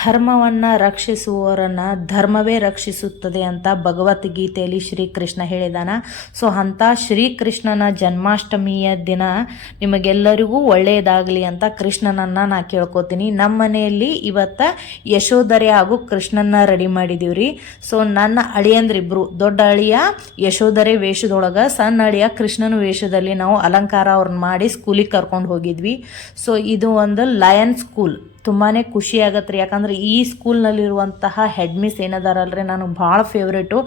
ಧರ್ಮವನ್ನು ರಕ್ಷಿಸುವವರನ್ನು ಧರ್ಮವೇ ರಕ್ಷಿಸುತ್ತದೆ ಅಂತ ಭಗವದ್ಗೀತೆಯಲ್ಲಿ ಶ್ರೀಕೃಷ್ಣ ಹೇಳಿದಾನ. ಸೊ ಅಂಥ ಶ್ರೀಕೃಷ್ಣನ ಜನ್ಮಾಷ್ಟಮಿಯ ದಿನ ನಿಮಗೆಲ್ಲರಿಗೂ ಒಳ್ಳೆಯದಾಗಲಿ ಅಂತ ಕೃಷ್ಣನನ್ನು ನಾ ಕೇಳ್ಕೊತೀನಿ. ನಮ್ಮ ಮನೆಯಲ್ಲಿ ಇವತ್ತು ಯಶೋಧರೆ ಹಾಗೂ ಕೃಷ್ಣನ ರೆಡಿ ಮಾಡಿದೀವ್ರಿ. ಸೊ ನನ್ನ ಅಳಿಯಂದ್ರಿಬ್ರು, ದೊಡ್ಡ ಅಳಿಯ ಯಶೋಧರೆ ವೇಷದೊಳಗೆ, ಸಣ್ಣ ಅಳಿಯ ಕೃಷ್ಣನ ವೇಷದಲ್ಲಿ ನಾವು ಅಲಂಕಾರ ಅವ್ರನ್ನ ಮಾಡಿ ಸ್ಕೂಲಿಗೆ ಕರ್ಕೊಂಡು ಹೋಗಿದ್ವಿ. ಸೊ ಇದು ಒಂದು ಲಯನ್ ಸ್ಕೂಲ್. ತುಂಬಾ ಖುಷಿ ಆಗತ್ತೆ ರೀ, ಯಾಕಂದ್ರೆ ಈ ಸ್ಕೂಲ್ನಲ್ಲಿರುವಂತಹ ಹೆಡ್ ಮಿಸ್ ಏನದಾರಲ್ರಿ ನನಗೆ ಭಾಳ ಫೇವ್ರೇಟು.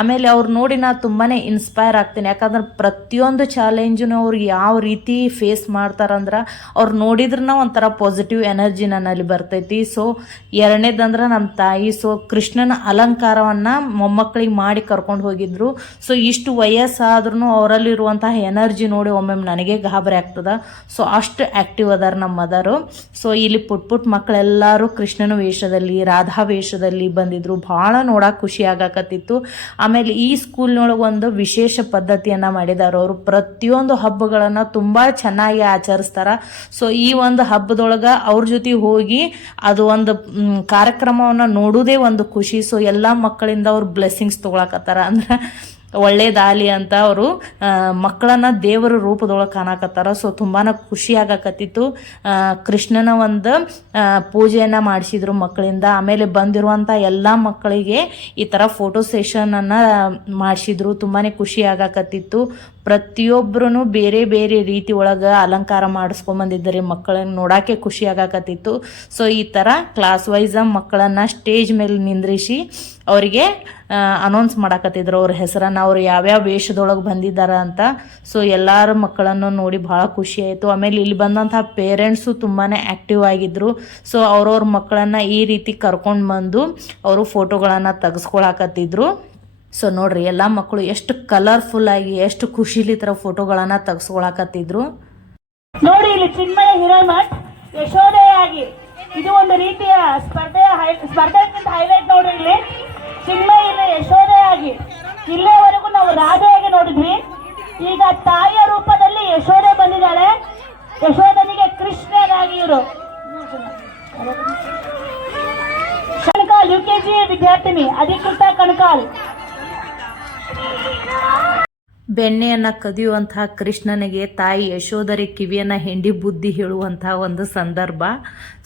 ಆಮೇಲೆ ಅವ್ರು ನೋಡಿ ನಾ ತುಂಬಾ ಇನ್ಸ್ಪೈರ್ ಆಗ್ತೀನಿ, ಯಾಕಂದ್ರೆ ಪ್ರತಿಯೊಂದು ಚಾಲೆಂಜನ್ನು ಅವ್ರು ಯಾವ ರೀತಿ ಫೇಸ್ ಮಾಡ್ತಾರಂದ್ರೆ ಅವ್ರು ನೋಡಿದ್ರೆ ಒಂಥರ ಪಾಸಿಟಿವ್ ಎನರ್ಜಿ ನನ್ನಲ್ಲಿ ಬರ್ತೈತಿ. ಸೊ ಎರಡನೇದಂದ್ರೆ ನಮ್ಮ ತಾಯಿ. ಸೊ ಕೃಷ್ಣನ ಅಲಂಕಾರವನ್ನು ಮೊಮ್ಮಕ್ಕಳಿಗೆ ಮಾಡಿ ಕರ್ಕೊಂಡು ಹೋಗಿದ್ರು. ಸೊ ಇಷ್ಟು ವಯಸ್ಸಾದ್ರೂ ಅವರಲ್ಲಿರುವಂತಹ ಎನರ್ಜಿ ನೋಡಿ ಒಮ್ಮೊಮ್ಮೆ ನನಗೆ ಗಾಬರಿ ಆಗ್ತದೆ. ಸೊ ಅಷ್ಟು ಆ್ಯಕ್ಟಿವ್ ಅದಾರ ನಮ್ಮ ಮದರು. ಸೊ ಇಲ್ಲಿ ಪುಟ್ ಮಕ್ಕಳೆಲ್ಲರೂ ಕೃಷ್ಣನ ವೇಷದಲ್ಲಿ, ರಾಧಾ ವೇಷದಲ್ಲಿ ಬಂದಿದ್ರು. ಭಾಳ ನೋಡಕ್ಕೆ ಖುಷಿ ಆಗಾಕತ್ತಿತ್ತು. ಆಮೇಲೆ ಈ ಸ್ಕೂಲ್ನೊಳಗೆ ಒಂದು ವಿಶೇಷ ಪದ್ಧತಿಯನ್ನು ಮಾಡಿದ್ದಾರೆ. ಅವರು ಪ್ರತಿಯೊಂದು ಹಬ್ಬಗಳನ್ನು ತುಂಬ ಚೆನ್ನಾಗಿ ಆಚರಿಸ್ತಾರೆ. ಸೊ ಈ ಒಂದು ಹಬ್ಬದೊಳಗೆ ಅವ್ರ ಜೊತೆ ಹೋಗಿ ಅದು ಒಂದು ಕಾರ್ಯಕ್ರಮವನ್ನು ನೋಡೋದೇ ಒಂದು ಖುಷಿ. ಸೊ ಎಲ್ಲ ಮಕ್ಕಳಿಂದ ಅವ್ರು ಬ್ಲೆಸ್ಸಿಂಗ್ಸ್ ತೊಗೊಳಕತ್ತಾರ, ಅಂದ್ರೆ ಒಳ್ಳೇದಾಗಲಿ ಅಂತ ಅವರು ಮಕ್ಕಳನ್ನ ದೇವರ ರೂಪದೊಳಗೆ ಕಾಣಕತ್ತಾರ. ಸೊ ತುಂಬಾ ಖುಷಿ ಆಗಾಕತ್ತಿತ್ತು. ಕೃಷ್ಣನ ಒಂದು ಪೂಜೆಯನ್ನು ಮಾಡಿಸಿದ್ರು ಮಕ್ಕಳಿಂದ. ಆಮೇಲೆ ಬಂದಿರುವಂಥ ಎಲ್ಲ ಮಕ್ಕಳಿಗೆ ಈ ಥರ ಫೋಟೋ ಸೆಷನನ್ನು ಮಾಡಿಸಿದ್ರು. ತುಂಬಾ ಖುಷಿ ಆಗಾಕತ್ತಿತ್ತು. ಪ್ರತಿಯೊಬ್ಬರೂ ಬೇರೆ ಬೇರೆ ರೀತಿ ಒಳಗೆ ಅಲಂಕಾರ ಮಾಡಿಸ್ಕೊಂಬಂದಿದ್ದಾರೆ. ಮಕ್ಕಳನ್ನ ನೋಡೋಕ್ಕೆ ಖುಷಿ ಆಗಾಕತ್ತಿತ್ತು. ಸೊ ಈ ಥರ ಕ್ಲಾಸ್ ವೈಸ್ ಮಕ್ಕಳನ್ನು ಸ್ಟೇಜ್ ಮೇಲೆ ನಿಂದ್ರಿಸಿ ಅವರಿಗೆ ಅನೌನ್ಸ್ ಮಾಡಾಕತ್ತಿದ್ರು ಅವ್ರ ಹೆಸರನ್ನು, ಅವ್ರು ಯಾವ್ಯಾವ ವೇಷದೊಳಗೆ ಬಂದಿದ್ದಾರ ಅಂತ. ಸೊ ಎಲ್ಲರ ಮಕ್ಕಳನ್ನು ನೋಡಿ ಭಾಳ ಖುಷಿ ಆಯಿತು. ಆಮೇಲೆ ಇಲ್ಲಿ ಬಂದಂಥ ಪೇರೆಂಟ್ಸು ತುಂಬಾ ಆ್ಯಕ್ಟಿವ್ ಆಗಿದ್ದರು. ಸೊ ಅವ್ರವ್ರ ಮಕ್ಕಳನ್ನು ಈ ರೀತಿ ಕರ್ಕೊಂಡು ಬಂದು ಅವರು ಫೋಟೋಗಳನ್ನು ತೆಗೆಸ್ಕೊಳಕತ್ತಿದ್ರು. ಸೊ ನೋಡ್ರಿ, ಎಲ್ಲ ಮಕ್ಕಳು ಎಷ್ಟು ಕಲರ್ಫುಲ್ ಆಗಿ ಎಷ್ಟು ಖುಷಿಲಿ ಥರ ಫೋಟೋಗಳನ್ನು ತೆಗೆಸ್ಕೊಳಕತ್ತಿದ್ರು ನೋಡಿ. ಇಲ್ಲಿ ಚಿನ್ಮಯ ಹಿರೇಮಠ್ ಯಶೋದೆಯಾಗಿ ಇದು ಒಂದು ರೀತಿಯ ಸ್ಪರ್ಧೆಗಿಂತ ಹೈಲೈಟ್ ನೋಡಿ. ಇಲ್ಲಿ ಚಿನ್ಮಯ ಇಲ್ಲಿ ಯಶೋದೆಯಾಗಿ, ಇಲ್ಲಿವರೆಗೂ ನಾವು ರಾಧೆಯಾಗಿ ನೋಡಿದ್ವಿ. ಈಗ ತಾಯಿಯ ರೂಪದಲ್ಲಿ ಯಶೋದೆ ಬಂದಿದ್ದಾಳೆ. ಯಶೋಧನಿಗೆ ಕೃಷ್ಣನಾಗಿ ಇವರು ಕಣಕಾಲ್ UKG ವಿದ್ಯಾರ್ಥಿನಿ ಅಧಿಕೃತ ಕಣಕಾಲ್. ಬೆಣ್ಣೆಯನ್ನು ಕದಿಯುವಂತಹ ಕೃಷ್ಣನಿಗೆ ತಾಯಿ ಯಶೋಧರೆ ಕಿವಿಯನ್ನು ಹಿಂಡಿ ಬುದ್ಧಿ ಹೇಳುವಂತಹ ಒಂದು ಸಂದರ್ಭ.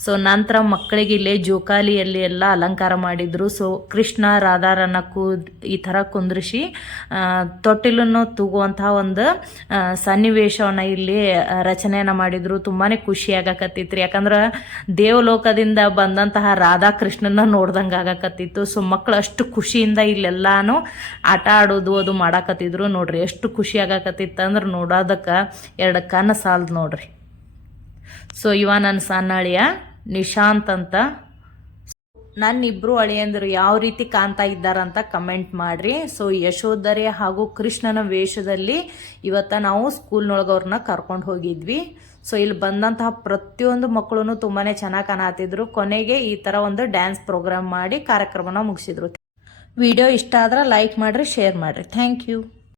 ಸೊ ನಂತರ ಮಕ್ಕಳಿಗೆ ಇಲ್ಲೇ ಜೋಕಾಲಿಯಲ್ಲಿ ಎಲ್ಲ ಅಲಂಕಾರ ಮಾಡಿದರು. ಸೊ ಕೃಷ್ಣ ರಾಧಾರನ್ನು ಈ ಥರ ಕುಂದ್ರಿಸಿ ತೊಟ್ಟಿಲನ್ನು ತೂಗುವಂತಹ ಒಂದು ಸನ್ನಿವೇಶವನ್ನು ಇಲ್ಲಿ ರಚನೆಯನ್ನು ಮಾಡಿದರು. ತುಂಬಾ ಖುಷಿ ಆಗಾಕತ್ತಿತ್ತು, ಯಾಕಂದ್ರೆ ದೇವಲೋಕದಿಂದ ಬಂದಂತಹ ರಾಧಾ ಕೃಷ್ಣನ ನೋಡ್ದಂಗೆ ಆಗಾಕತ್ತಿತ್ತು. ಸೊ ಮಕ್ಕಳು ಅಷ್ಟು ಖುಷಿಯಿಂದ ಇಲ್ಲೆಲ್ಲಾನು ಆಟ ಆಡೋದು ಅದು ಮಾಡಾಕತ್ತಿದ್ರು. ನೋಡ್ರಿ ಎಷ್ಟು ಖುಷಿ ಆಗಾಕತ್ತಿತ್ತು ಅಂದ್ರೆ ನೋಡೋದಕ್ಕೆ ಎರಡು ಕಣ್ಣು ಸಾಲದು ನೋಡ್ರಿ. ಸೊ ಇವ ನನ್ನ ಸಣ್ಣ ಅಳಿಯ ನಿಶಾಂತ್ ಅಂತ. ನನ್ನಿಬ್ಬರು ಅಳಿಯಂದರು ಯಾವ ರೀತಿ ಕಾಣ್ತಾ ಇದ್ದಾರಂತ ಕಮೆಂಟ್ ಮಾಡಿರಿ. ಸೊ ಯಶೋಧರೆ ಹಾಗೂ ಕೃಷ್ಣನ ವೇಷದಲ್ಲಿ ಇವತ್ತು ನಾವು ಸ್ಕೂಲ್ನೊಳಗೆ ಅವ್ರನ್ನ ಕರ್ಕೊಂಡು ಹೋಗಿದ್ವಿ. ಸೊ ಇಲ್ಲಿ ಬಂದಂತಹ ಪ್ರತಿಯೊಂದು ಮಕ್ಕಳು ತುಂಬಾ ಚೆನ್ನಾಗಿ ಕಾಣತ್ತಿದ್ರು. ಕೊನೆಗೆ ಈ ಥರ ಒಂದು ಡ್ಯಾನ್ಸ್ ಪ್ರೋಗ್ರಾಮ್ ಮಾಡಿ ಕಾರ್ಯಕ್ರಮನ ಮುಗಿಸಿದ್ರು. ವಿಡಿಯೋ ಇಷ್ಟ ಆದ್ರೆ ಲೈಕ್ ಮಾಡಿರಿ, ಶೇರ್ ಮಾಡಿರಿ. Thank you.